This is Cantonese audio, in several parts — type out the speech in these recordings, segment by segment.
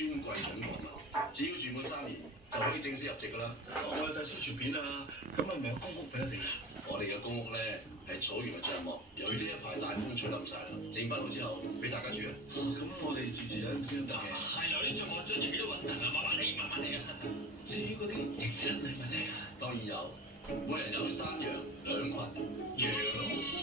尊貴準國民，只要住滿3年就可以正式入籍㗎啦。我有睇宣傳片啊，咁係咪有公屋俾我哋啊？我哋嘅公屋咧係草原嘅帳幕，由於呢一排大風吹冧晒啦，整翻好之後俾大家住啊。咁我哋住喺唔先得嘅。係由啲帳幕將住幾多穩陣啊，慢慢嚟，慢慢嚟啊，親啊！至於嗰啲迎新禮物咧，當然有，每人有3羊2群。羊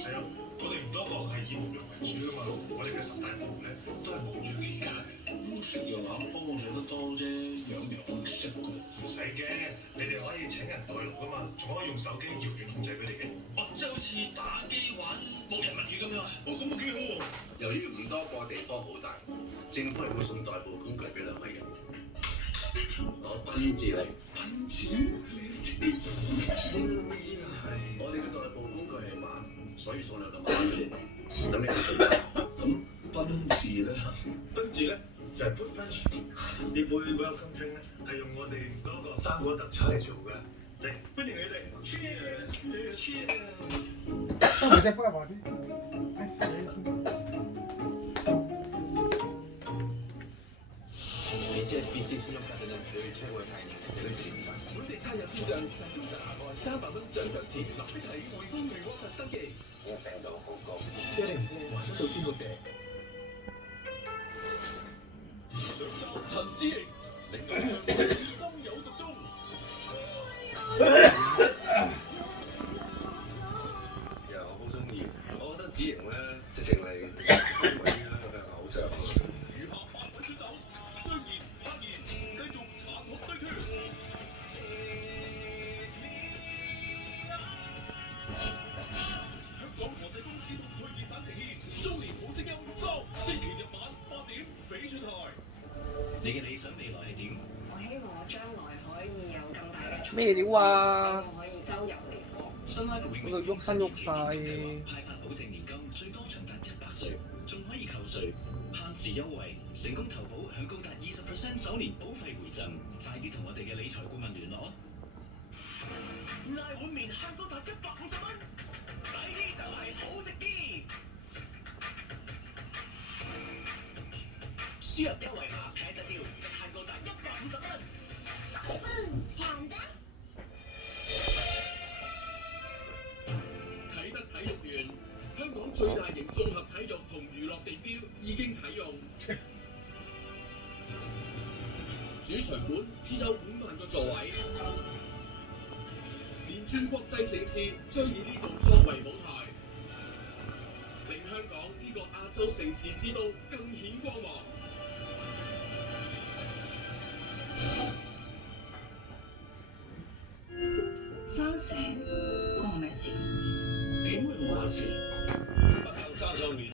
係啊，我哋唔多覺係以牧羊為主噶嘛，我哋嘅10大服務咧都係牧羊起家嘅。食羊腩煲食得多啫，養羊我唔識㗎。唔使驚，你哋可以請人代勞噶嘛，仲可以用手機遙遠控制佢哋嘅。哦，即係好似打機玩牧人物語咁樣啊！哦，咁啊幾好喎！由於唔多個地方好大，政府係會送代步工具俾2位嘅。攞賓治嚟。賓治？我哋嘅代步工具係馬，所以送2個馬俾你。等你去做。咁賓治咧？賓治咧就係 put punch，呢杯 welcome drink 咧係用我哋嗰個生果特產嚟做嘅。嚟，歡迎你哋 ，cheers，cheers。那我再播好的。HSBC 信用卡嘅人可以超過排年嘅這個選擇。本地差入天獎，賺高達額外300蚊獎賞錢，立即喺匯豐微獲特登記。我成度好高。借定唔借？還得到先好借。上集陳志瑩，領導唱心有獨鍾。其實我好中意，我覺得子瑩咧，直情係為啲偶像。餘下8位選手，雖然不然，繼續殘酷對決。香港國際公司同推熱散呈現中年好聲音3，星期日晚8點翡翠台。你嘅理想未來係點？我希望我將來可以有更大嘅咩料啊？我可以周遊列國。新拉永嗰度喐身喐晒。派發保證年金，最高長達100歲，仲可以扣稅，限時優惠，成功投保享高達20% 首年保費回贈，快啲同我哋嘅理財顧問聯絡。拉碗麵慳高達150蚊，抵啲就係好食啲。輸入優惠碼平得掉，即限高達150蚊。平得。啟德體育園，香港最大型綜合體育同娛樂地標已經啟用。主場館只有5萬個座位，連串國際盛事將以呢度作為舞台，令香港呢個亞洲城市之都更顯光芒。生死關我咩事？點會唔關事？